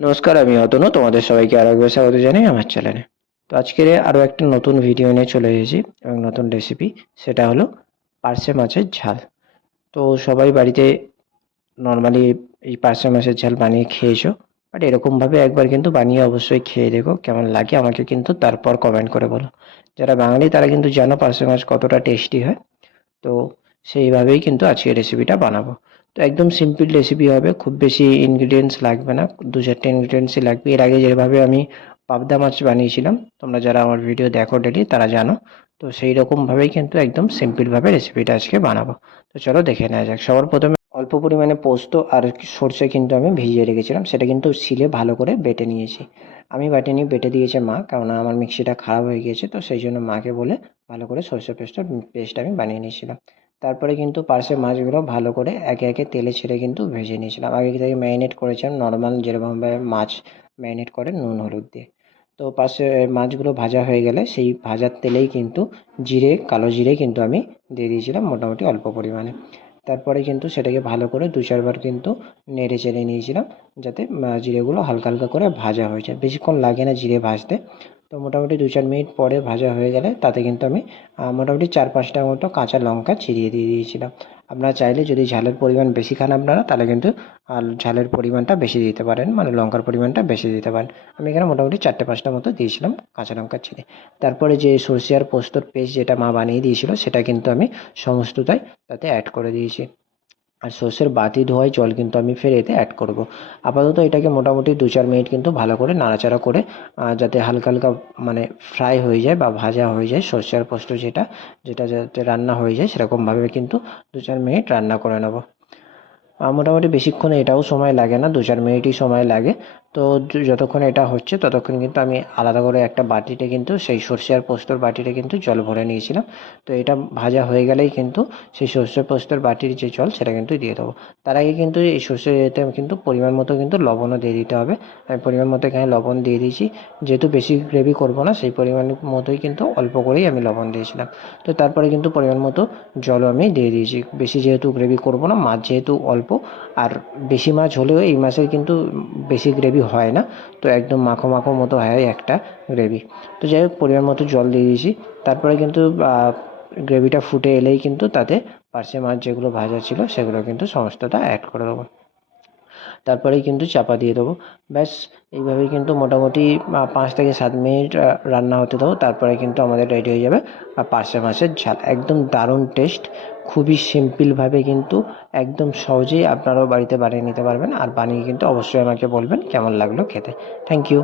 নমস্কার, আমি অতনু, তোমাদের সবাইকে আরও একবার স্বাগত জানাই আমার চ্যানেলে। তো আজকের আরও একটা নতুন ভিডিও নিয়ে চলে এসেছি এবং নতুন রেসিপি সেটা হলো পার্শে মাছের ঝাল। তো সবাই বাড়িতে নর্মালি এই পার্শে মাছের ঝাল বানিয়ে খেয়েছো বাট এরকমভাবে একবার কিন্তু বানিয়ে অবশ্যই খেয়ে দেখো, কেমন লাগে আমাকে কিন্তু তারপর কমেন্ট করে বলো। যারা বাঙালি, তারা কিন্তু জানো পার্শে মাছ কতটা টেস্টি হয়। তো সেইভাবেই কিন্তু আজকে রেসিপিটা বানাবো। তো একদম সিম্পল রেসিপি হবে, খুব বেশি ইনগ্রিডিয়েন্টস লাগবে না, দু চারটে ইনগ্রিডিয়েন্টসই লাগবে। এর আগে যেভাবে আমি পাবদা মাছ বানিয়েছিলাম, তোমরা যারা আমার ভিডিও দেখো ডেলি তারা জানো। তো সেই রকমভাবেই কিন্তু একদম সিম্পলভাবে রেসিপিটা আজকে বানাবো। তো চলো দেখে নেওয়া যাক। সবার প্রথমে অল্প পরিমাণে পোস্ত আর সর্ষে কিন্তু আমি ভিজিয়ে রেখেছিলাম, সেটা কিন্তু শিলে ভালো করে বেটে নিয়েছি। আমি বাটিনি, বেটে দিয়েছে মা কারণ আমার মিক্সিটা খারাপ হয়ে গিয়েছে, তো সেই জন্য মাকে বলে ভালো করে সর্ষে পেস্টটা পেস্ট আমি বানিয়ে নিয়েছিলাম। তারপরে কিন্তু পার্শে মাছগুলো ভালো করে একে একে তেলে ছেড়ে কিন্তু ভেজে নিয়েছিলাম। আগে থেকে ম্যারিনেট করেছিলাম নর্মাল যেরকমভাবে মাছ ম্যারিনেট করে নুন, হলুদ দিয়ে। তো পাশে মাছগুলো ভাজা হয়ে গেলে সেই ভাজার তেলেই কিন্তু জিরে, কালো জিরে কিন্তু আমি দিয়ে দিয়েছিলাম মোটামুটি অল্প পরিমাণে। তারপরে কিন্তু সেটাকে ভালো করে দু চারবার কিন্তু নেড়ে চেড়ে নিয়েছিলাম যাতে জিরেগুলো হালকা হালকা করে ভাজা হয়ে যায়। বেশিক্ষণ লাগে না জিরে ভাজতে। তো মোটামুটি দু চার মিনিট পরে ভাজা হয়ে গেলে তাতে কিন্তু আমি মোটামুটি চার পাঁচটা মতো কাঁচা লঙ্কা চিরিয়ে দিয়ে দিয়েছিলাম। আপনারা চাইলে যদি ঝালের পরিমাণ বেশি খান আপনারা, তাহলে কিন্তু ঝালের পরিমাণটা বেশি দিতে পারেন মানে লঙ্কার পরিমাণটা বেশি দিতে পারেন। আমি এখানে মোটামুটি চারটে পাঁচটা মতো দিয়েছিলাম কাঁচা লঙ্কা চিরে তারপরে যে সর্ষে আর পোস্তর পেস্ট যেটা মা বানিয়ে দিয়েছিল, সেটা কিন্তু আমি সমস্তটাই তাতে অ্যাড করে দিয়েছি। আর সর্ষের বাতি ধোয়াই জল কিন্তু আমি ফের এতে অ্যাড করব। আপাতত এটাকে মোটামুটি দু চার মিনিট কিন্তু ভালো করে নাড়াচাড়া করে যাতে হালকা হালকা মানে ফ্রাই হয়ে যায় বা ভাজা হয়ে যায় সর্ষের পোস্ত যেটা যেটা যাতে রান্না হয়ে যায় সেরকমভাবে কিন্তু দু চার মিনিট রান্না করে নেব। মোটামুটি বেশিক্ষণ এটাও সময় লাগে না, দু চার মিনিটই সময় লাগে। তো যতক্ষণ এটা হচ্ছে, ততক্ষণ কিন্তু আমি আলাদা করে একটা বাটিতে কিন্তু, সেই সর্ষে আর পোস্তর বাটিতে কিন্তু জল ভরে নিয়েছিলাম। তো এটা ভাজা হয়ে গেলেই কিন্তু সেই সর্ষে পোস্তর বাটির যে জল, সেটা কিন্তু দিয়ে দেবো। তার আগে কিন্তু এই সর্ষে কিন্তু পরিমাণ মতো কিন্তু লবণও দিয়ে দিতে হবে। আমি পরিমাণ মতো এখানে লবণ দিয়ে দিয়েছি। যেহেতু বেশি গ্রেভি করব না, সেই পরিমাণ মতোই কিন্তু অল্প করেই আমি লবণ দিয়েছিলাম। তো তারপরে কিন্তু পরিমাণ মতো জলও আমি দিয়ে দিয়েছি। বেশি যেহেতু গ্রেভি করব না, মাছ যেহেতু অল্প, আর বেশি মাছ হলেও এই মাছের কিন্তু বেশি গ্রেভি হয় না, তো একদম মাখো মাখো মতো হয় একটা গ্রেভি। তো যাই হোক, পরিমাণ মতো জল দিয়ে দিয়েছি। তারপরে কিন্তু গ্রেভিটা ফুটে এলেই কিন্তু তাতে পার্শে মাছ যেগুলো ভাজা ছিল সেগুলো কিন্তু সমস্তটা অ্যাড করে দেবো। তারপরেই কিন্তু চাপা দিয়ে দেবো। ব্যাস, এইভাবেই কিন্তু মোটামুটি পাঁচ থেকে সাত মিনিট রান্না হতে দেবো। তারপরে কিন্তু আমাদের রেডি হয়ে যাবে পার্শে মাছের ঝাল। একদম দারুণ টেস্ট খুবই সিম্পলভাবে কিন্তু, একদম সহজেই আপনারাও বাড়িতে বানিয়ে নিতে পারবেন। আর বানিয়ে কিন্তু অবশ্যই আমাকে বলবেন কেমন লাগল খেতে। Thank you